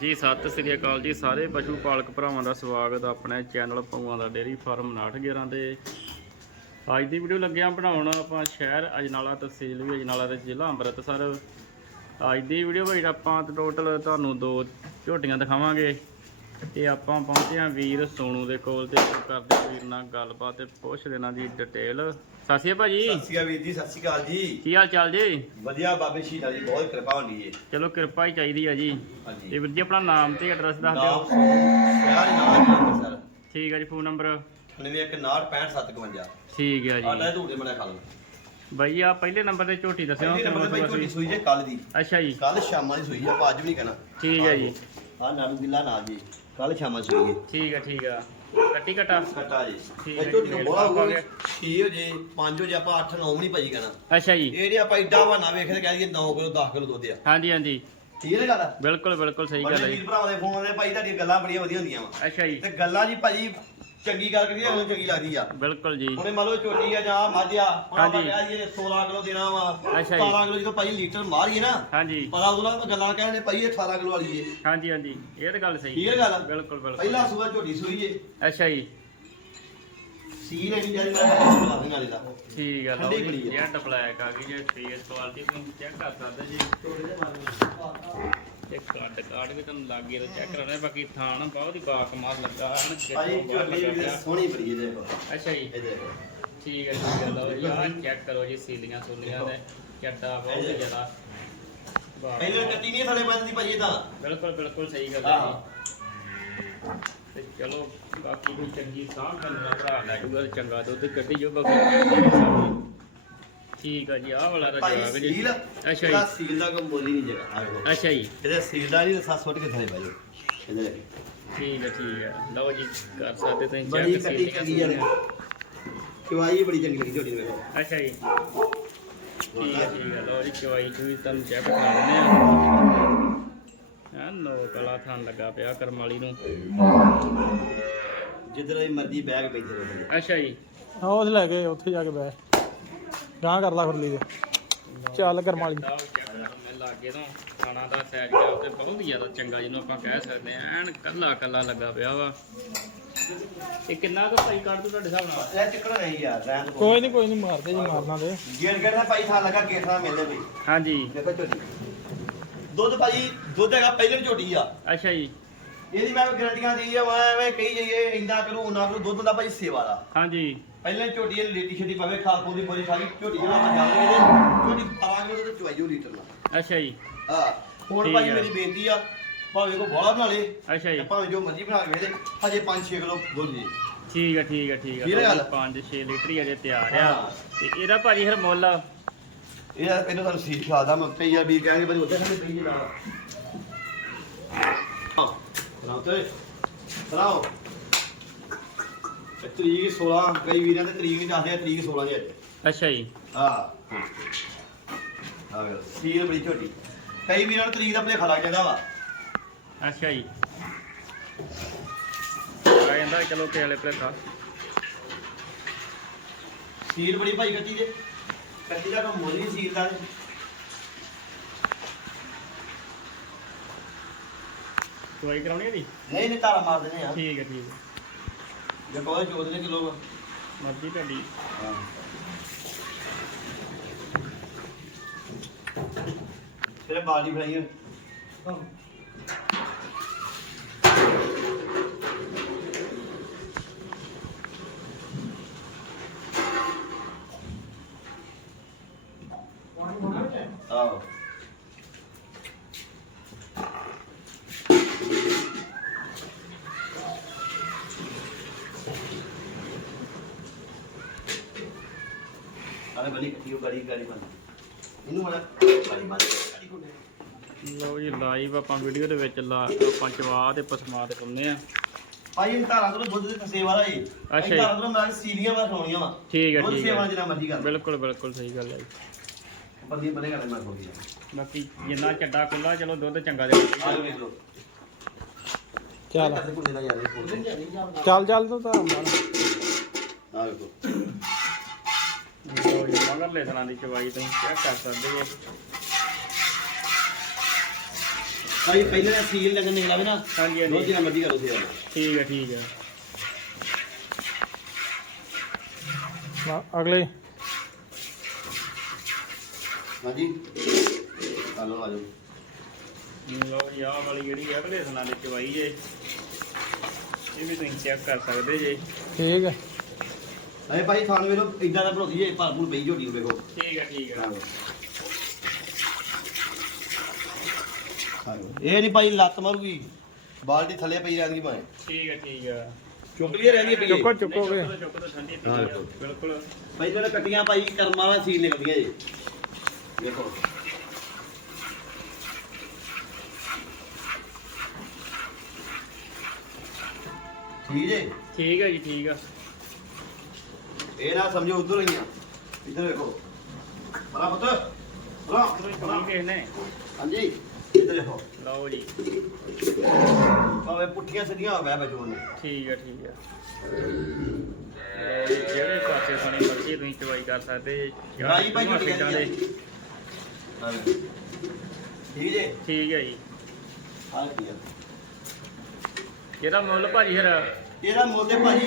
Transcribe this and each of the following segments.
ਜੀ, ਸਤਿ ਸ੍ਰੀ ਅਕਾਲ ਜੀ। ਸਾਰੇ ਪਸ਼ੂ ਪਾਲਕ ਭਰਾਵਾਂ ਦਾ ਸਵਾਗਤ ਆਪਣੇ ਚੈਨਲ ਪਊਆਂ ਦਾ ਡੇਰੀ ਫਾਰਮ 911 ਤੇ। ਅੱਜ ਦੀ ਵੀਡੀਓ ਲੱਗਿਆ ਬਣਾਉਣ ਆਪਾਂ ਸ਼ਹਿਰ ਅਜਨਾਲਾ ਤਹਿਸੀਲ ਵੀ, ਅਜਨਾਲਾ ਤੇ ਜ਼ਿਲ੍ਹਾ ਅੰਮ੍ਰਿਤਸਰ। ਅੱਜ ਦੀ ਵੀਡੀਓ ਵਿੱਚ ਆਪਾਂ ਟੋਟਲ ਤੁਹਾਨੂੰ ਦੋ ਝੋਟੀਆਂ ਦਿਖਾਵਾਂਗੇ। ਤੇ ਆਪਾਂ ਪਹੁੰਚੇ ਹਾਂ ਵੀਰ ਸੋਨੂ ਦੇ ਕੋਲ ਤੇ ਕਰਦੇ ਵੀਰ ਨਾਲ ਗੱਲਬਾਤ ਤੇ ਪੁੱਛ ਲੈਣਾ ਦੀ ਡਿਟੇਲ ਸਤਿ ਭਾਜੀ। ਅਕਾਲ ਵੀਰ ਜੀ ਸਤਿ ਸ਼੍ਰੀ ਅਕਾਲ ਜੀ। ਕੀ ਹਾਲ ਚਾਲ ਜੀ? ਵਧੀਆ ਬਾਬੇ ਸ਼ਹੀਦਾਂ ਦੀ ਬਹੁਤ ਕਿਰਪਾ ਹੁੰਦੀ ਏ। ਚਲੋ ਕਿਰਪਾ ਹੀ ਚਾਹੀਦੀ ਆ ਜੀ। ਤੇ ਹਾਂਜੀ ਵੀਰ ਜੀ ਆਪਣਾ ਨਾਮ ਤੇ ਐਡਰੈਸ ਦੱਸ ਦਿਓ। ਨਾਮ ਸ਼ਹਿਰ ਨਾਮ ਸਰ ਠੀਕ ਹੈ ਜੀ ਫੋਨ ਨੰਬਰ 91656757 ਠੀਕ ਹੈ ਆਡਾ ਜੀ ਧੂੜੇ ਮੜਾ ਖਲ। ਬਾਈ ਆ ਪਹਿਲੇ ਨੰਬਰ ਤੇ ਝੋਟੀ ਦੱਸਿਓ ਪਹਿਲੇ ਨੰਬਰ ਤੇ ਭਾਈ ਝੋਟੀ ਸੂਈ ਜੇ ਕੱਲ ਦੀ। ਅੱਛਾ ਜੀ। ਕੱਲ ਸ਼ਾਮਾਂ ਦੀ ਸੂਈ ਆ ਆਪਾਂ ਅੱਜ ਵੀ ਨਹੀਂ ਕਹਿਣਾ। ਠੀਕ ਹੈ ਜੀ। ਆ ਨਾੜੂ ਗਿੱਲਾ ਨਾਲ ਜੀ। ਕੱਲ ਸ਼ਾਮਾਂ ਏ ਠੀਕ ਹੈ ਠੀਕ ਆ। ਕੱਟੀ ਕਟਾ ਕੱਟਾ ਜੀ। ਠੀਕ ਇਹ ਹੈ ਝੋਟੀ ਜੀ, ਨੂੰ ਬੋਲਾ ਪਾ ਹੋ ਗਿਆ। 6 ਹੋ ਜੇ 5 ਹੋ ਜੇ ਆਪਾਂ 8 9 ਨਹੀਂ ਭਾਈ ਕਹਿਣਾ। ਅੱਛਾ ਜੀ। ਇਹ ਨਹੀਂ ਆਪਾਂ ਏਡਾ ਬਹਾਨਾ ਵੇਖਦੇ ਕਹਿ ਦਈਏ 9 ਕਿਲੋ 10 ਕਿਲੋ ਦੁੱਧ ਆ। ਹਾਂਜੀ ਹਾਂਜੀ। ਠੀਕ ਹੈ ਨਾ ਗੱਲ? ਬਿਲਕੁਲ ਬਿਲਕੁਲ ਸਹੀ ਗੱਲ ਬੜੇ ਹੈ ਵੀਰ ਜੀ ਭਰਾਵਾਂ ਦੇ ਫੋਨ ਆਉਂਦੇ ਭਾਈ ਤੁਹਾਡੀਆਂ ਗੱਲਾਂ ਬੜੀਆਂ ਵਧੀਆ ਹੁੰਦੀਆਂ ਵਾ। ਅੱਛਾ ਜੀ। ਤੇ ਗੱਲਾਂ ਜੀ ਭਾਜੀ ਚੰਗੀ ਗੱਲ ਕਰੀਏ ਉਹਨੂੰ ਚੰਗੀ ਲੱਗਦੀ ਆ। ਬਿਲਕੁਲ ਜੀ। ਹੁਣੇ ਮੰਨ ਲਓ ਝੋਟੀ ਆ ਜਾਂ ਮੱਝ ਆ ਹੁਣ ਆਪਾਂ ਹਾਂਜੀ। ਕਿਹਾ ਜੀ ਇਹ 16 ਕਿਲੋ ਦੇਣਾ ਵਾ ਅੱਛਾ ਜੀ। 17 ਕਿਲੋ ਜਦੋਂ ਭਾਈ ਲੀਟਰ ਮਾਰੀਏ ਨਾ ਹਾਂਜੀ। ਪਤਾ ਉਦੋਂ ਨਾਲ ਗੱਲਾਂ ਕਹਿੰਦੇ ਭਾਈ ਇਹ 18 ਕਿਲੋ ਵਾਲੀ ਏ। ਹਾਂਜੀ ਹਾਂਜੀ। ਇਹ ਤਾਂ ਗੱਲ ਸਹੀ ਠੀਕ ਹੈ ਗੱਲ? ਬਿਲਕੁਲ ਬਿਲਕੁਲ। ਪਹਿਲਾ ਸੂਆ ਝੋਟੀ ਸੂਈ ਏ। ਅੱਛਾ ਜੀ। ਸੀ ਲੈਣੀ ਜਾਂਦੀ ਮੈਂ ਲਾ ਨਾਲੇ ਦਾ ਠੀਕ ਆ ਲਓ ਠੰਡੀ ਜੀ। ਜੈਟ ਬਲੈਕ ਆ ਗਈ ਜੇ ਫੇਸ ਕੁਆਲਿਟੀ ਤੁਸੀਂ ਚੈੱਕ ਕਰ ਸਕਦੇ ਜੀ। ਇਹ ਕੱਟ ਕਾੜ ਵੀ ਤੁਹਾਨੂੰ ਲੱਗ ਗਿਆ ਚੈੱਕ ਕਰਾਉਣਾ ਬਾਕੀ ਥਾਣ ਬਹੁਤ ਹੀ ਬਾਕਮਾਲ ਲੱਗਾ ਹਨ ਭਾਈ ਵੀ ਸੋਹਣੀ ਬੜੀ ਏ ਦੇਖੋ ਅੱਛਾ ਜੀ। ਇਹ ਦੇਖੋ ਠੀਕ ਹੈ ਠੀਕ ਹੈ ਲਓ ਜੀ ਆਹ ਚੈੱਕ ਕਰੋ ਜੀ ਸੀਲੀਆਂ ਸੂਲੀਆਂ ਦੇ ਚੱਟਾ ਬਹੁਤ ਹੀ ਜ਼ਿਆਦਾ। ਪਹਿਲੇ ਕੱਟੀ ਨਹੀਂ ਥਲੇ ਬੰਦ ਦੀ ਭਾਈ ਇਹ ਤਾਂ। ਬਿਲਕੁਲ ਬਿਲਕੁਲ ਸਹੀ ਗੱਲ ਹੈ ਜੀ। ਤੇ ਚਲੋ ਬਾਕੀ ਵੀ ਚੰਗੀ ਸਾਹ ਕਰਨ ਦਾ ਭਰਾ ਲੈ ਤੇ ਚੰਗਾ ਦੁੱਧ ਕੱਢੀ ਜੋ ਬਾਕੀ ਠੀਕ ਆ ਜੀ ਆਹ ਵਾਲਾ ਦਾ ਭਾਈ ਜਵਾਬ ਜੀ। ਸੀਲ? ਅੱਛਾ ਇਹਦਾ ਜੀ ਸੀਲ ਦਾ ਕੋਈ ਮੁੱਲ ਹੀ ਨਹੀਂ ਜਗਾ। ਆ ਵੇਖੋ ਅੱਛਾ ਜੀ। ਇਹਦੇ ਸੀਲ ਦਾ ਨਹੀਂ ਸੱਸ ਸੁੱਟ ਕੇ ਥਲੇ ਭਾਈ ਇਹਦੇ। ਠੀਕ ਹੈ ਠੀਕ ਹੈ ਲਓ ਜੀ ਕਰ ਸਕਦੇ ਤੁਸੀਂ ਬੜੀ ਚੈੱਕ ਕੱਟੀ ਚੰਗੀ ਆ। ਚਵਾਈ ਬੜੀ ਚੰਗੀ ਲੱਗੀ ਨੂੰ। ਵੇਖੋ ਅੱਛਾ ਜੀ। ਠੀਕ ਹੈ ਠੀਕ ਲਓ ਜੀ ਚਵਾਈ ਚੂਈ ਤੁਹਾਨੂੰ ਚੈੱਕ ਕਰਾ ਦਿੰਦੇ ਆ। ਆ ਨੋ ਕਲਾ ਥਾਂ ਲੱਗਾ ਪਿਆ ਕਰਮ ਵਾਲੀ ਨੂੰ। ਜਿੱਧਰ ਦੀ ਮਰਜ਼ੀ ਬੈਗ ਬੈਠੇ ਰਹੋ। ਅੱਛਾ ਜੀ। ਹਾਂ ਉਹ ਲੈ ਕੇ ਉੱਥੇ ਜਾ ਕੇ ਬੈ ਗਾਂ ਕਰ ਲਾ ਖੁਰਲੀ ਦੇ ਚੱਲ ਕਰਮ ਵਾਲੀ। ਲੱਗੇ ਤੋਂ ਖਾਣਾ ਦਾ ਸੈਜ ਗਿਆ ਉੱਤੇ ਬਹੁਤ ਹੀ ਜ਼ਿਆਦਾ ਚੰਗਾ ਜਿਹਨੂੰ ਆਪਾਂ ਕਹਿ ਸਕਦੇ ਆ ਐਨ ਕੱਲਾ ਕੱਲਾ ਲੱਗਾ ਪਿਆ ਵਾ। ਇਹ ਕਿੰਨਾ ਕੁ ਭਾਈ ਕੱਢ ਦੂ ਤੁਹਾਡੇ ਹਿਸਾਬ ਨਾਲ? ਲੈ ਚੱਕਣਾ ਨਹੀਂ ਯਾਰ ਰਹਿਣ ਦੋ ਕੋਈ ਨਹੀਂ ਕੋਈ ਨਹੀਂ ਮਾਰਦੇ ਜੀ ਮਾਰਨਾ ਤੇ। ਗੇੜ ਗੇੜ ਦਾ ਭਾਈ ਥਾਂ ਲੱਗਾ ਗੇਟ ਨਾਲ ਮਿਲਦੇ ਭਾਈ ਹਾਂਜੀ। ਦੇਖੋ ਝੋਟੀ। ਦੁੱਧ ਭਾਈ ਦੁੱਧ ਹੈਗਾ ਪਹਿਲੇ ਝੋਟੀ ਆ। ਅੱਛਾ ਜੀ। ਇਹਦੀ ਮੈਂ ਗਰੰਟੀਆਂ ਦੀ ਆ ਮੈਂ ਐਵੇਂ ਕਹੀ ਜਾਈਏ ਇੰਨਾ ਕਰੂ ਉਹਨਾਂ ਕਰੂ ਦੁੱਧ ਦਾ ਭਾਈ ਸੇਵਾ ਦਾ। ਹਾਂਜੀ। ਪਹਿਲੇ ਝੋਟੀ ਇਹ ਲੇਟੀ ਛੇਤੀ ਪਵੇ ਖਾ ਖੂ ਦੀ ਬੋਰੀ ਲਈ ਝੋਟੀ ਜਿਹੜਾ ਆਪਾਂ ਜਾਵਾਂਗੇ ਇਹਦੇ ਝੋਟੀ ਪਾਵਾਂਗੇ ਉਹਦੇ ਚੁਆਈਓ ਲੀਟਰ ਨਾਲ। ਅੱਛਾ ਜੀ। ਹਾਂ ਹੁਣ ਠੀਕ ਭਾਈ ਆ। ਮੇਰੀ ਬੇਨਤੀ ਆ ਭਾਵੇਂ ਕੋ ਬੋਲਾ ਬਣਾ ਲੇ ਅੱਛਾ ਜੀ। ਭਾਵੇਂ ਜੋ ਮਰਜ਼ੀ ਬਣਾ ਕੇ ਵੇਲੇ ਹਜੇ 5-6 ਕਿਲੋ ਦੁੱਧ ਜੀ ਠੀਕ ਹੈ ਠੀਕ ਹੈ ਠੀਕ ਗੱਲ? 5-6 ਲੀਟਰ ਹੀ ਅਜੇ ਤਿਆਰ ਆ। ਤੇ ਇਹਦਾ ਭਾਜੀ ਫਿਰ ਮੁੱਲ? ਇਹ ਪਹਿਲਾਂ ਤੁਹਾਨੂੰ ਸੀਟ ਖਿਲਾਦਾ ਮੈਂ ਉੱਤੇ ਯਾਰ ਵੀ ਕਹਿੰਗੇ ਭਾਈ ਉੱਤੇ ਸਾਡੇ ਪਈ ਨਾਲ। ਹਾਂ ਰਾਉ ਤੇ ਰਾਉ ਤਰੀਕ 16 ਕਈ ਵੀਰਾਂ ਦੇ ਤਰੀਕ ਨਹੀਂ ਦੱਸਦੇ ਆ, ਤਰੀਕ 16 ਦੀ ਅੱਜ। ਅੱਛਾ ਜੀ। ਹਾਂ। ਆ ਵੇ ਸੀਲ ਬੜੀ ਛੋਟੀ। ਕਈ ਵੀਰਾਂ ਨੂੰ ਤਰੀਕ ਦਾ ਭਲੇਖਾ ਲੱਗ ਜਾਂਦਾ ਵਾ। ਅੱਛਾ ਜੀ। ਆ ਜਾਂਦਾ ਚਲੋ ਕਿ ਵਾਲੇ ਭਲੇਖਾ। ਸੀਲ ਬੜੀ ਭਾਈ ਕੱਟੀ ਦੇ। ਕੱਟੀ ਦਾ ਕੋਈ ਮੁੱਲ ਨਹੀਂ ਸੀਲ ਦਾ। ਦਵਾਈ ਕਰਾਉਣੀ ਇਹਦੀ? ਨਹੀਂ ਨਹੀਂ ਤਾਰਾ ਮਾਰ ਦਿੰਦੇ ਆ। ਠੀਕ ਹੈ ਠੀਕ ਹੈ। ਜੇ ਕੋਈ ਚੋਦ ਦੇ ਕਿਲੋ ਮਰਜ਼ੀ ਤੁਹਾਡੀ। ਤੇਰੇ ਬਾਲੀ ਫੜਾਈ ਗੜੀ ਗੜੀ ਇਹਨੂੰ ਗੜੀ ਗੜੀ ਲਓ ਜੀ ਲਾਈਵ ਆਪਾਂ ਵੀਡੀਓ ਦੇ ਵਿੱਚ ਲਾ ਆਪਾਂ ਚਵਾ ਤੇ ਪਸਮਾ ਤੇ ਪਾਉਂਦੇ ਆ ਭਾਈ ਇਹ ਧਾਰਾਂ ਤੋਂ ਦੁੱਧ ਦੇ ਤਸੇ ਵਾਲਾ ਏ ਅੱਛਾ ਜੀ। ਧਾਰਾਂ ਤੋਂ ਮੈਂ ਸੀਲੀਆਂ ਵਾ ਖਾਉਣੀਆਂ ਵਾ। ਠੀਕ ਹੈ ਠੀਕ ਸੇਵਾ ਹੈ ਜਿੰਨਾ ਮਰਜ਼ੀ ਕਰ ਬਿਲਕੁਲ ਬਿਲਕੁਲ ਸਹੀ ਗੱਲ ਹੈ ਜੀ। ਬੰਦੀ ਬਨੇ ਕਰਦੇ ਮੈਂ ਖੋਲੀ ਬਾਕੀ ਜਿੰਨਾ ਚੱਡਾ ਖੁੱਲਾ ਚਲੋ ਦੁੱਧ ਚੰਗਾ ਦੇ ਆ ਵੇਖ ਲਓ। ਚੱਲ। ਚੱਲ ਚੱਲ ਤੂੰ ਆ ਵੇਖੋ। ਲਓ ਜੀ ਮਗਰਲੇ ਤਰ੍ਹਾਂ ਦੀ ਚਵਾਈ ਤੁਸੀਂ ਚੈੱਕ ਕਰ ਸਕਦੇ ਜੀ ਭਾਈ ਪਹਿਲੇ ਸੀਲ ਲੱਗਣ ਨਿਕਲਾਵੇ ਨਾ। ਹਾਂਜੀ ਦੋ ਹਾਂਜੀ ਦਿਨਾਂ ਮਰਜ਼ੀ ਕਰੋ ਸੀ ਠੀਕ ਹੈ ਠੀਕ ਹੈ ਨਾ, ਅਗਲੇ। ਹਾਂਜੀ। ਹਲੋ ਆਜੋ ਲਓ ਜੀ ਆਹ ਵਾਲੀ ਜਿਹੜੀ ਹੈ ਅਗਲੇ ਸਨਾਂ ਦੇ ਚਵਾਈ ਜੇ ਇਹ ਵੀ ਤੁਸੀਂ ਚੈੱਕ ਕਰ ਸਕਦੇ ਜੇ। ਠੀਕ ਹੈ ਅਰੇ ਭਾਈ ਥਾਣ ਵੇਲੋ ਇਦਾਂ ਦਾ ਬਣਾਉਂਦੀ ਏ ਭਰ ਭੁਰ ਪਈ ਝੋਟੀ ਨੂੰ ਵੇਖੋ। ਠੀਕ ਹੈ ਠੀਕ ਹੈ। ਇਹ ਨਹੀਂ ਭਾਈ ਲੱਤ ਮਾਰੂਗੀ। ਬਾਲਟੀ ਥੱਲੇ ਪਈ ਰਹਿੰਦੀ ਭਾਵੇਂ। ਠੀਕ ਹੈ ਠੀਕ ਹੈ। ਚੁੱਕ ਲਈ ਰਹਿੰਦੀ ਪਈ ਚੁੱਕੋ ਚੁੱਕੋ ਚੁੱਕੋ ਤਾਂ ਠੰਡੀ ਪੀ ਹਾਂ, ਆ ਵੇਖੋ। ਬਿਲਕੁਲ। ਭਾਈ ਜਿਹੜਾ ਕੱਟੀਆਂ ਭਾਈ ਕਰਮਾਂ ਵਾਲਾ ਸੀਲ ਨਿਕਲਦੀਆਂ ਜੀ। ਵੇਖੋ। ਠੀਕ ਜੇ? ਠੀਕ ਹੈ ਜੀ ਠੀਕ ਆ ਇਹ ਨਾ ਸਮਝੋ ਉਧਰ ਹੀ ਆ। ਇੱਧਰ ਵੇਖੋ। ਬੜਾ ਪੁੱਤ। ਬੜਾ। ਠੀਕ ਨੇ ਹਾਂਜੀ। ਇੱਧਰ ਦੇਖੋ ਲਓ ਜੀ। ਭਾਵੇਂ ਪੁੱਠੀਆਂ ਸਿੱਧੀਆਂ ਹੋ ਗਿਆ ਬਚੋ ਨੇ ਠੀਕ ਹੈ ਠੀਕ ਲਓ ਜੀ, ਜਿਹੜੇ ਪਾਸੇ ਸਣੀ ਮਰਜ਼ੀ ਤੁਸੀਂ ਚਵਾਈ ਕਰ ਸਕਦੇ। ਜੇ ਭਾਈ ਝੋਟੀ ਦੇ। ਆ? ਠੀਕ ਜੇ? ਠੀਕ ਹੈ ਜੀ। ਆ ਕੀ ਆ? ਇਹਦਾ ਮੁੱਲ ਭਾਜੀ ਫਿਰ ਇਹਦਾ ਮੁੱਲ ਤੇ ਭਾਜੀ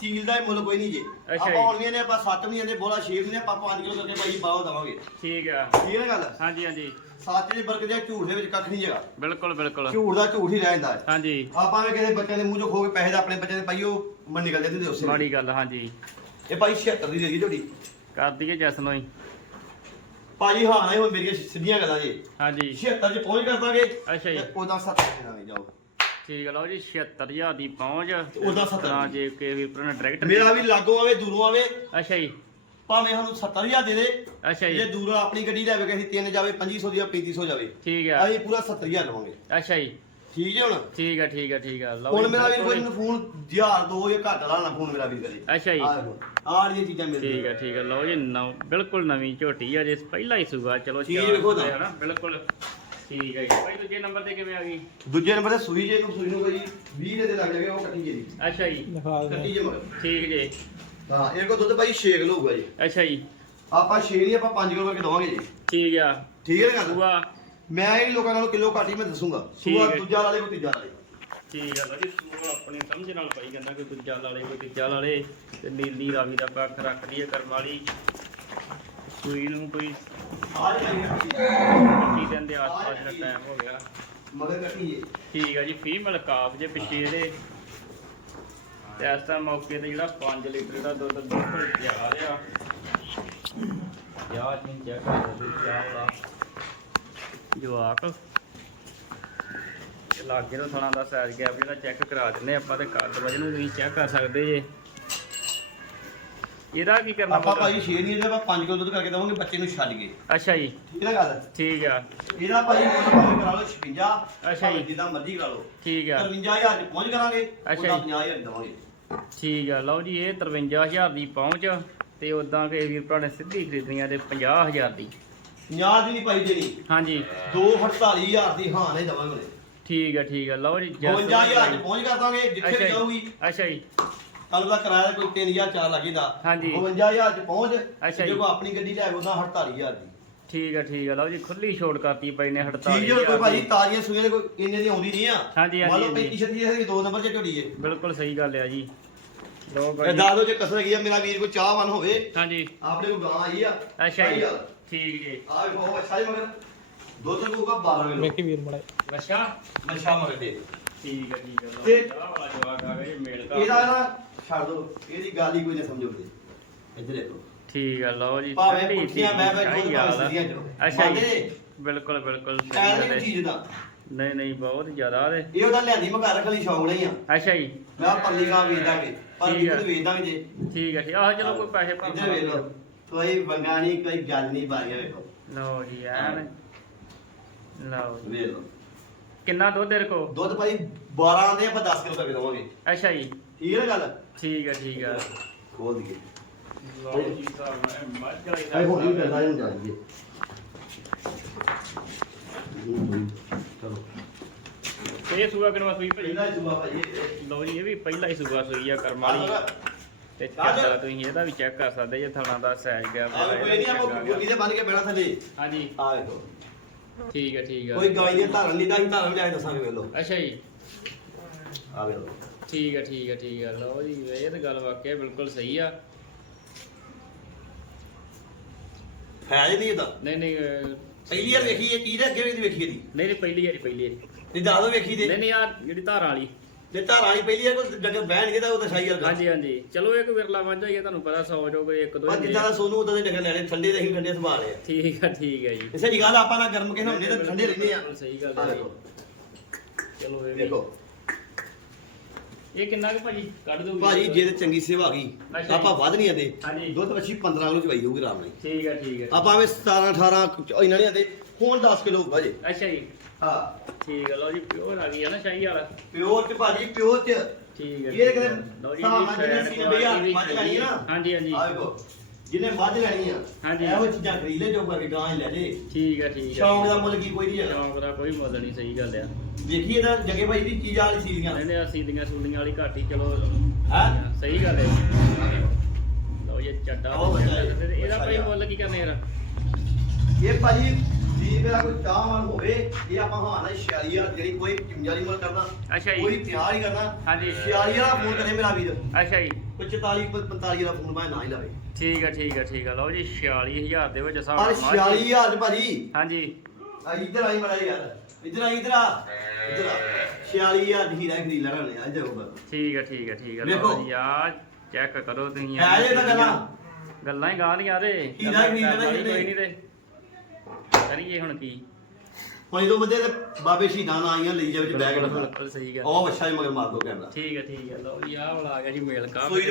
ਸੀਲ ਦਾ ਹੀ ਮੁੱਲ ਕੋਈ ਨਹੀਂ ਜੇ। ਅੱਛਾ ਆਪਾਂ। ਹੁਣ ਵੀ ਨੇ ਆਪਾਂ 7 ਵੀ ਜਾਂਦੇ ਬੋਲਾ 6 ਵੀ ਨੇ ਆਪਾਂ 5 ਕਿਲੋ ਕਰਕੇ ਭਾਜੀ ਬਾਹੋ ਦਵਾਂਗੇ। ਠੀਕ ਆ। ਠੀਕ ਹੈ ਗੱਲ? ਹਾਂਜੀ ਹਾਂਜੀ। ਸੱਚ ਦੀ ਬਰਕਤ ਦੇ ਝੂਠ ਦੇ ਵਿੱਚ ਕੱਖ ਨਹੀਂ ਜਗਾ ਬਿਲਕੁਲ ਬਿਲਕੁਲ। ਝੂਠ ਦਾ ਝੂਠ ਹੀ ਰਹਿ ਜਾਂਦਾ ਹੈ। ਹਾਂਜੀ। ਆਪਾਂ ਵੀ ਕਿਸੇ ਬੱਚਿਆਂ ਦੇ ਮੂੰਹ ਚੋਂ ਖੋ ਕੇ ਪੈਸੇ ਦਾ ਆਪਣੇ ਬੱਚਿਆਂ ਦੇ ਪਾਈਓ ਮਨ ਨਿਕਲ ਜਾਂਦੇ ਉਸੇ ਵੇਲੇ। ਮਾੜੀ ਗੱਲ ਹਾਂਜੀ। ਇਹ ਭਾਈ 76 ਦੀ ਦੇ ਗਈ ਝੋਟੀ ਕਰ ਦਈਏ ਜਸ ਨੂੰ ਹੀ। ਭਾਜੀ ਹਾਂ ਨਹੀਂ ਹੁਣ ਮੇਰੀਆਂ ਸਿੱਧੀਆਂ ਗੱਲਾਂ ਜੀ। ਹਾਂਜੀ। 76 ਚ ਪਹੁੰਚ ਕਰ ਦਾਂਗੇ। ਅੱਛਾ ਜੀ। ਤੇ 70 ਦੇਣਾ ਜਾਓ ਠੀਕ ਆ ਲਓ ਜੀ 76000 ਦੀ ਪਹੁੰਚ। ਉਹਦਾ ਸੱਤਰ ਤਾਂ ਜੇ ਕੇ ਵੀ ਭਰਾ ਡਾਇਰੈਕਟ ਮੇਰਾ ਵੀ ਲਾਗੋਂ ਆਵੇ ਦੂਰੋਂ ਆਵੇ। ਅੱਛਾ ਜੀ। ਭਾਵੇਂ ਸਾਨੂੰ 70000 ਦੇ ਦੇ ਅੱਛਾ ਜੇ ਜੀ। ਦੂਰੋਂ ਆਪਣੀ ਗੱਡੀ ਲੈ ਕੇ ਅਸੀਂ ਤਿੰਨ ਜਾਵੇ 2500 ਦੀ ਜਾਂ 3500 ਜਾਵੇ। ਠੀਕ ਆ। ਅਸੀਂ ਪੂਰਾ 70000 ਲਵਾਂਗੇ ਅੱਛਾ ਜੀ। ਠੀਕ ਹੈ ਹੁਣ? ਠੀਕ ਆ ਠੀਕ ਆ ਠੀਕ ਆ। ਲਓ ਹੁਣ ਮੇਰਾ ਵੀਰ ਕੋਈ। ਮੈਨੂੰ ਫੋਨ 1000 ਦੋ ਜਾਂ ਘੱਟ ਲਾਣਾ ਫੋਨ ਮੇਰਾ ਵੀਰ ਕਰੇ ਅੱਛਾ ਜੀ। ਆਹ ਜਿਹੜੀਆਂ ਚੀਜ਼ਾਂ ਮਿਲਦੀਆਂ। ਠੀਕ ਆ ਠੀਕ ਆ। ਲਓ ਜੀ ਨਵ ਬਿਲਕੁਲ ਨਵੀਂ ਝੋਟੀ ਆ ਜੇ ਪਹਿਲਾ ਹੀ ਸੂਆ ਚਲੋ ਚੀਜ਼ ਵੇਖੋ ਹਨਾ ਬਿਲਕੁਲ। ਠੀਕ ਹੈ ਜੀ। ਭਾਈ ਦੂਜੇ ਨੰਬਰ ਤੇ ਕਿਵੇਂ ਆ ਗਈ? ਦੂਜੇ ਨੰਬਰ ਤੇ ਸੂਈ ਜੇ ਨੂੰ ਸੂਈ ਨੂੰ ਕੋਈ 20 ਦੇ ਲੱਗ ਜਾਵੇ ਉਹ ਕੱਟੀ ਜੇ ਦੀ। ਅੱਛਾ ਜੀ। ਕੱਟੀ ਜੇ ਮਗਰ। ਠੀਕ ਜੀ। ਹਾਂ ਇਹ ਕੋ ਦੁੱਧ ਭਾਈ 6 ਕਿਲੋ ਹੋਊਗਾ ਜੀ। ਅੱਛਾ ਜੀ। ਆਪਾਂ 6 ਨਹੀਂ ਆਪਾਂ 5 ਕਿਲੋ ਕਰਕੇ ਦਵਾਂਗੇ ਜੀ। ਠੀਕ ਆ। ਠੀਕ ਹੈ ਨਾ ਗੱਲ? ਸੂਆ। ਮੈਂ ਇਹ ਲੋਕਾਂ ਨਾਲੋਂ ਕਿਲੋ ਘੱਟ ਹੀ ਮੈਂ ਦੱਸੂਗਾ। ਸੂਆ। ਦੂਜਾ ਵਾਲੇ ਕੋ ਤੀਜਾ ਵਾਲੇ ਠੀਕ ਆ ਲਓ ਜੀ ਸੂਆ ਆਪਣੀ ਸਮਝ ਨਾਲ ਪਾਈ ਜਾਂਦਾ ਕੋਈ ਦੂਜਾ ਲਾਲੇ ਕੋਈ ਤੀਜਾ ਲਾਲੇ ਤੇ ਨੀਲੀ ਰਾਵੀ ਦਾ ਪੱਖ ਰੱਖਦੀ ਹੈ ਕਰਮ ਵਾਲੀ। ਸੂਈ ਨੂੰ ਕੋਈ 25 ਦਿਨ ਦੇ ਆਸ-ਪਾਸ ਦਾ ਟਾਈਮ ਹੋ ਗਿਆ। ਮਗਰ ਕੱਟੀ ਜੇ ਠੀਕ ਆ ਜੀ ਫੀਮੇਲ ਕਾਫ ਜੇ ਪਿੱਛੇ ਇਹਦੇ। ਤੇ ਇਸ ਟਾਈਮ ਮੌਕੇ ਤੇ ਜਿਹੜਾ 5 ਲੀਟਰ ਦਾ ਦੁੱਧ ਬਿਲਕੁਲ ਤਿਆਰ ਆ ਯਾਰ ਨਹੀਂ ਚੈੱਕ ਕਰ ਦੋ ਵਾਲਾ ਜਵਾਕ। ਲਾਗੇ ਨੂੰ ਥਣਾ ਦਾ ਸਾਈਜ਼ ਗੈਪ ਜਿਹੜਾ ਚੈੱਕ ਕਰਾ ਦਿੰਨੇ ਆਪਾਂ ਤੇ ਕੱਦ ਵਜਨ ਨੂੰ ਤੁਸੀਂ ਚੈੱਕ ਕਰ ਸਕਦੇ ਜੇ। ਇਹਦਾ ਕੀ ਕਰਨਾ ਆਪਾਂ? ਭਾਈ 6 ਨਹੀਂ ਇਹਦੇ ਆਪਾਂ 5 ਕਿਲੋ ਦੁੱਧ ਕਰਕੇ ਦਵਾਂਗੇ ਬੱਚੇ ਨੂੰ ਛੱਡ ਕੇ। ਅੱਛਾ ਜੀ। ਠੀਕ ਹੈ ਨਾ ਗੱਲ? ਠੀਕ ਆ। ਇਹਦਾ ਭਾਈ ਮੁੱਲ ਭਾਵੇਂ ਕਰਾ ਲਓ 56 ਅੱਛਾ ਜੀ। ਜਿੱਦਾਂ ਮਰਜ਼ੀ ਕਰਾ ਲਓ। ਠੀਕ ਆ। 53000 ਚ ਪਹੁੰਚ ਕਰਾਂਗੇ ਉਹਦਾ ਜੀ। 50000 ਦਵਾਂਗੇ। ਠੀਕ ਆ ਲਓ ਜੀ ਇਹ 53000 ਦੀ ਪਹੁੰਚ ਤੇ ਉਦਾਂ ਕਿ ਵੀਰ ਭਰਾ ਨੇ ਸਿੱਧੀ ਖਰੀਦਣੀਆਂ ਤੇ 50000 ਦੀ। 50 ਦੀ ਨਹੀਂ ਪਾਈ ਦੇਣੀ। ਹਾਂਜੀ। 248000 ਦੀ ਹਾਂ ਨਹੀਂ ਦਵਾਂਗੇ ਠੀਕ ਆ ਠੀਕ ਆ ਲਓ ਜੀ ਜੈਸ 55000 ਚ ਪਹੁੰਚ ਕਰ ਦਾਂਗੇ ਜਿੱਥੇ। ਜਾਊਗੀ। ਅੱਛਾ ਜੀ। ਕੱਲ ਦਾ ਕਿਰਾਇਆ ਕੋਈ 3000 ਚਾਰ ਲੱਗੇਗਾ ਹਾਂਜੀ। 55000 ਚ ਪਹੁੰਚ ਅੱਛਾ ਜੇ ਜੀ। ਕੋ ਆਪਣੀ ਗੱਡੀ ਲੈ ਉਹਦਾ 48000 ਦੀ। ਠੀਕ ਆ ਠੀਕ ਆ। ਲਓ ਜੀ ਖੁੱਲੀ ਛੋਟ ਕਰਤੀ ਪਈ ਨੇ 48 ਠੀਕ ਹੈ ਕੋਈ ਭਾਜੀ ਤਾਜ਼ੀਆਂ ਸੂਈਆਂ ਦੇ ਕੋਈ ਇੰਨੇ ਦੀ ਆਉਂਦੀ ਨਹੀਂ ਆ। ਹਾਂਜੀ, ਹਾਂਜੀ, ਮੰਨ ਲਓ ਹਾਂਜੀ। 35 36 ਦੀ ਦੋ ਨੰਬਰ 'ਚ ਝੋੜੀ ਏ। ਬਿਲਕੁਲ ਸਹੀ ਗੱਲ ਆ ਜੀ। ਲਓ ਇਹ ਦੱਸ ਦਿਓ ਜੇ ਕਸਰ ਗਈ ਆ ਮੇਰਾ ਵੀਰ ਕੋਈ ਚਾਹਵਾਨ ਹੋਵੇ। ਹਾਂਜੀ। ਆਪਣੇ ਕੋਲ ਗਾਂ ਆਈ ਆ। ਅੱਛਾ ਜੀ। ਠੀਕ ਜੀ। ਆ ਵੇਖੋ ਉਹ ਅੱਛਾ ਜੀ ਮਗਰ। ਦੁੱਧ ਕੂਗਾ 12 ਕਿਲੋ। ਵੇਖੀ ਵੀਰ ਮੜਾ ਅੱਛਾ। ਨਸ਼ਾ ਮਗਰ ਦੇ। ਠੀਕ ਆ ਠੀਕ ਆ ਲਓ ਤੇ- ਚਾਹ ਵਾਲਾ ਜਵਾਕ ਆ ਗਿਆ ਜੀ ਮੇਲ ਦਾ ਇਹਦਾ ਨਾ ਛੱਡ ਦੋ ਇਹਦੀ ਗੱਲ ਹੀ ਕੋਈ ਨਾ ਸਮਝੋਗੇ ਇੱਧਰ ਦੇਖੋ। ਠੀਕ ਆ ਲਓ ਜੀ ਭਾਵੇਂ ਠੰਡੀ ਪੁੱਠੀਆਂ ਚੀਜ਼ ਮੈਂ ਮੈਂ ਚਾਹੀ ਕੋਈ ਆ। ਸਿੱਧੀਆਂ ਅੱਛਾ ਜੀ? ਬਿਲਕੁਲ ਬਿਲਕੁਲ ਸਹੀ ਟਾਇਰ ਗੱਲ ਹੈ। ਚੀਜ਼ ਦਾ ਨਹੀਂ ਨਹੀਂ ਬਹੁਤ ਜ਼ਿਆਦਾ ਦੇ ਇਹ ਉਹਦਾ ਲਿਆਂਦੀ ਮੈਂ ਘਰ ਰੱਖ ਲਈ ਸ਼ੌਂਕ ਨਹੀਂ ਆ। ਅੱਛਾ ਜੀ। ਮੈਂ ਕਿਹਾ ਪਰਲੀ ਗਾਂ ਵੇਚ ਦਾਂਗੇ ਪਰ ਠੀਕ। ਦੁੱਧ ਵੇਚ ਦਾਂਗੇ ਜੇ। ਠੀਕ ਹੈ ਠੀਕ ਆਹ ਚਲੋ ਕੋਈ ਪੈਸੇ ਭਰ ਇੱਧਰ ਵੇਖ ਲਓ। ਕੋਈ ਨਹੀਂ ਕੋਈ ਗੱਲ ਨਹੀਂ ਬਾਰੀਆਂ ਵੇਖੋ। ਲਓ ਜੀ ਐਨ। ਲਓ ਜੀ। ਵੇਖ ਲਓ। ਕਿੰਨਾ ਦੁੱਧ ਤੇਰੇ ਕੋ ਦੁੱਧ ਭਾਈ 12 ਦੇ ਆਪਾਂ 10 ਕਿਲੋ ਕਰਕੇ ਦਵਾਂਗੇ। ਅੱਛਾ ਜੀ। ਠੀਕ ਹੈ ਨਾ ਗੱਲ? ਠੀਕ ਹੈ ਠੀਕ ਹੈ ਖੋਲ ਦਈਏ। ਲਓ ਜੀ ਸਾਹਿਬ ਮੈਂ ਮੱਝ ਵਾਲੀ ਦਾ ਆਈ ਹੁਣ ਵੀ ਕਰਦਾ ਇਹਨੂੰ ਜਾ ਦਈਏ। ਚਲੋ। ਇਹ ਸੂਆ ਕਿਨਵਾ ਸੂਈ ਭਾਈ? ਪਹਿਲਾਂ ਜੁਆ ਭਾਈ ਇਹ- ਲਓ ਜੀ ਇਹ ਵੀ ਪਹਿਲਾ ਹੀ ਸੂਆ ਸੂਈ ਆ ਕਰਮ ਵਾਲੀ। ਤੇ ਚੱਲ ਤੁਸੀਂ ਇਹਦਾ ਵੀ ਚੈੱਕ ਕਰ ਸਕਦੇ ਜੇ ਥਾਣਾ ਦਾ ਸਾਈਜ਼ ਗਿਆ ਕੋਈ ਨਹੀਂ ਆਪਾਂ ਦੇ ਬੰਨ ਕੇ ਬੈਠਾ ਥੱਲੇ। ਹਾਂਜੀ। ਆ ਵੇਖੋ ਠੀਕ ਹੈ ਠੀਕ ਕੋਈ ਹੈ ਗਾਈ ਦੀਆਂ ਧਾਰਨ ਨਹੀਂ ਤਾਂ ਅਸੀਂ ਧਾਰਨ ਲਿਆ ਕੇ ਦੱਸਾਂਗੇ ਵੇਲੋ ਅੱਛਾ ਜੀ। ਆ ਵੇਲੋ ਠੀਕ ਹੈ ਠੀਕ ਹੈ ਠੀਕ ਹੈ ਲਓ ਜੀ ਇਹ ਤਾਂ ਗੱਲ ਵਾਕਿਆ ਬਿਲਕੁਲ ਸਹੀ ਆ। ਫੈਜ ਨਹੀਂ ਇਹਦਾ ਨਹੀਂ ਨਹੀਂ ਅਹ, ਪਹਿਲੀ ਵਾਰ ਵੇਖੀ ਇਹ ਕੀ ਦੇ ਅੱਗੇ ਵੀ ਵੇਖੀ ਇਹਦੀ? ਨਹੀਂ ਨਹੀਂ ਪਹਿਲੀ ਵਾਰੀ ਪਹਿਲੀ ਵਾਰੀ। ਨਹੀਂ ਦੱਸ ਦੋ ਵੇਖੀ ਦੇ ਨਹੀਂ ਨਹੀਂ ਆ ਜਿਹੜੀ ਧਾਰਾਂ ਵਾਲੀ। ਤੇ ਧਾਰਾਂ ਵਾਲੀ ਪਹਿਲੀ ਵਾਰ ਕੋਈ ਡੰਗਰ ਬਹਿਣ ਨਹੀਂ ਤਾਂ ਉਹ ਤਾਂ ਸ਼ਾਹੀ ਵਰਗਾ। ਹਾਂਜੀ ਹਾਂਜੀ। ਚਲੋ ਇੱਕ ਵਿਰਲਾ ਵਾਂਝਾ ਹੀ ਆ ਤੁਹਾਨੂੰ ਪਤਾ 100 ਜੋ ਕੋਈ ਇੱਕ ਦੋ ਪਰ ਹੀ ਜਿੱਦਾਂ ਦਾ ਸੋਨੂੰ ਉਦਾਂ ਦੇ ਡੰਗਰ ਲੈਣੇ ਠੰਡੇ ਦੇ ਅਸੀਂ ਠੰਡੇ ਸੁਭਾਅ ਲਏ। ਆ ਠੀਕ ਹੈ ਠੀਕ ਹੈ ਜੀ। ਇਸੇ ਦੀ ਗੱਲ ਆਪਾਂ ਨਾ ਗਰਮ ਕਿਸੇ ਹੁੰਦੇ ਤਾਂ ਠੰਡੇ ਰਹਿੰਦੇ ਆ। ਬਿਲਕੁਲ ਸਹੀ ਗੱਲ ਆਹ ਹੈ ਦੇਖੋ। ਚਲੋ ਇਹ ਵੀ। ਦੇਖੋ। ਇਹ ਕਿੰਨਾ ਕੁ ਭਾਜੀ? ਕੱਢ ਦੋਗੇ ਭਾਜੀ ਜੇ ਤੇ ਚੰਗੀ ਸੇਵਾ ਗਈ ਅੱਛਾ ਜੀ। ਆਪਾਂ ਵੱਧ ਨਹੀਂ ਆਂਦੇ। ਹਾਂਜੀ। ਦੁੱਧ ਵੱਛੀ 15 ਕਿਲੋ ਚਵਾਈ ਹੋਊਗੀ ਆਰਾਮ ਨਾਲ ਠੀਕ ਹੈ ਠੀਕ ਹੈ ਆਪਾਂ ਐਵੇਂ 17 18 ਇਹਨਾਂ ਨਹੀਂ ਆਂਦੇ। ਹੁਣ 10 ਕਿਲੋ ਭਾਜੀ ਅੱਛਾ ਜੀ। ਹਾਂ। ਠੀਕ ਹੈ ਲਓ ਜੀ ਪਿਓਰ ਆ ਗਈ ਹੈ ਨਾ ਸ਼ਾਹੀ ਵਾਲਾ। ਪਿਓਰ ਚ ਭਾਜੀ ਪਿਓਰ ਚ। ਠੀਕ ਹੈ ਇਹ ਕਿਤੇ ਲਓ ਜੀ ਹਿਸਾਬ ਨਾਲ ਜਿਹਨੇ ਸੀ ਵੀ ਮੱਝ ਲੈਣੀ ਹੈ ਨਾ। ਹਾਂਜੀ ਹਾਂਜੀ। ਆ ਵੇਖੋ ਜਿਹਨੇ ਮੱਝ ਲੈਣੀ ਆ ਹਾਂਜੀ। ਇਹੋ ਚੀਜ਼ਾਂ ਖਰੀਦ ਲੈ ਜੋ ਗਾਂ ਹੀ ਲੈ ਜੇ। ਠੀਕ ਹੈ ਠੀਕ ਹੈ ਸ਼ੌਂਕ ਦਾ ਮੁੱਲ ਕੀ ਕੋਈ ਨਹੀਂ ਹੈਗਾ। ਸ਼ੌਂਕ ਦਾ ਕੋਈ ਮੁੱਲ ਨਹੀਂ ਸਹੀ ਗੱਲ ਆ। ਵੇਖੀਏ ਤਾਂ ਜੱਗੇ ਭਾਈ ਦੀ ਚੀਜ਼ਾਂ ਵਾਲੀ ਸੀਰੀਆਂ ਕਹਿੰਦੇ ਆ ਸੀਦੀਆਂ ਸੂਲੀਆਂ ਵਾਲੀ ਘੱਟ ਹੀ ਚਲੋ। ਹੈਂ? ਸਹੀ ਗੱਲ ਹੈ ਲਓ ਚੱਡਾ ਜੀ, ਤੇ ਇਹਦਾ ਭਾਈ ਬੱਚਾ ਮੁੱਲ ਕੀ ਕਰਨੇ ਯਾਰ? ਇਹ ਭਾਜੀ ਵੀ ਮੇਰਾ ਕੋਈ ਚਾਹਵਾਨ ਹੋਵੇ ਇਹ ਆਪਾਂ ਹਾਨਾ 46000 ਜਿਹੜੀ ਕੋਈ 55000 ਮੁੱਲ ਕਰਨਾ ਅੱਛਾ ਜੀ। ਕੋਈ 50 ਹੀ ਕਰਨਾ ਹਾਂਜੀ। 46000 ਦਾ ਫੋਨ ਕਰੇ ਮੇਰਾ ਵੀਰ। ਅੱਛਾ ਜੀ। ਕੋਈ 44 45 ਦਾ ਫੋਨ ਭਾਵੇਂ ਨਾ ਹੀ ਲਾਵੇ। ਠੀਕ ਹੈ ਠੀਕ ਹੈ ਠੀਕ ਹੈ ਲਓ ਜੀ 46000 ਦੇ ਵਿੱਚ ਹਿਸਾਬ ਪਰ ਨਾਲ ਮੱਝ- 46000 ਚ ਭਾਜੀ। ਹਾਂਜੀ। ਆ ਇੱਧਰ ਆਈ ਮੜਾ ਯਾਰ। ਇੱਧਰ ਆ ਇੱਧਰ ਆ। ਇੱਧਰ ਆ। 46000 ਦੀ ਹੀਰਾ ਖਰੀਦ ਲੈਣਾ ਨੇ ਅੱਜ ਹੋਊਗਾ ਠੀਕ ਹੈ ਠੀਕ ਹੈ ਠੀਕ ਹੈ ਵੇਖੋ। ਲਓ ਜੀ ਆ ਚੈੱਕ ਕਰੋ ਤੁਸੀਂ। ਹੈ ਜੇ ਤਾਂ ਗੱਲਾਂ। ਹੀ ਦੀਆਂ ਹੀਰਾ। ਕੋਈ ਨਹੀਂ ਤੇ ਕਰੀਏ ਹੁਣ ਕੀ? ਹੁਣ ਜਦੋਂ ਬੰਦੇ ਤੇ ਬਾਬੇ ਸ਼ਹੀਦਾਂ ਨਾਲ ਆਈਆਂ ਲਈ ਜਾ ਵਿੱਚ ਬੈਗ ਬਿਲਕੁਲ ਸਹੀ ਗੱਲ ਉਹ ਅੱਛਾ ਹੀ ਮਗਰ ਮਾਰ ਦੋ ਕੈਮਰਾ ਠੀਕ ਹੈ ਠੀਕ ਹੈ। ਲਓ ਜੀ ਆਹ ਵਾਲਾ ਆ ਗਿਆ ਜੀ ਮੇਲ ਕਾ ਸੂਈ ਦੇ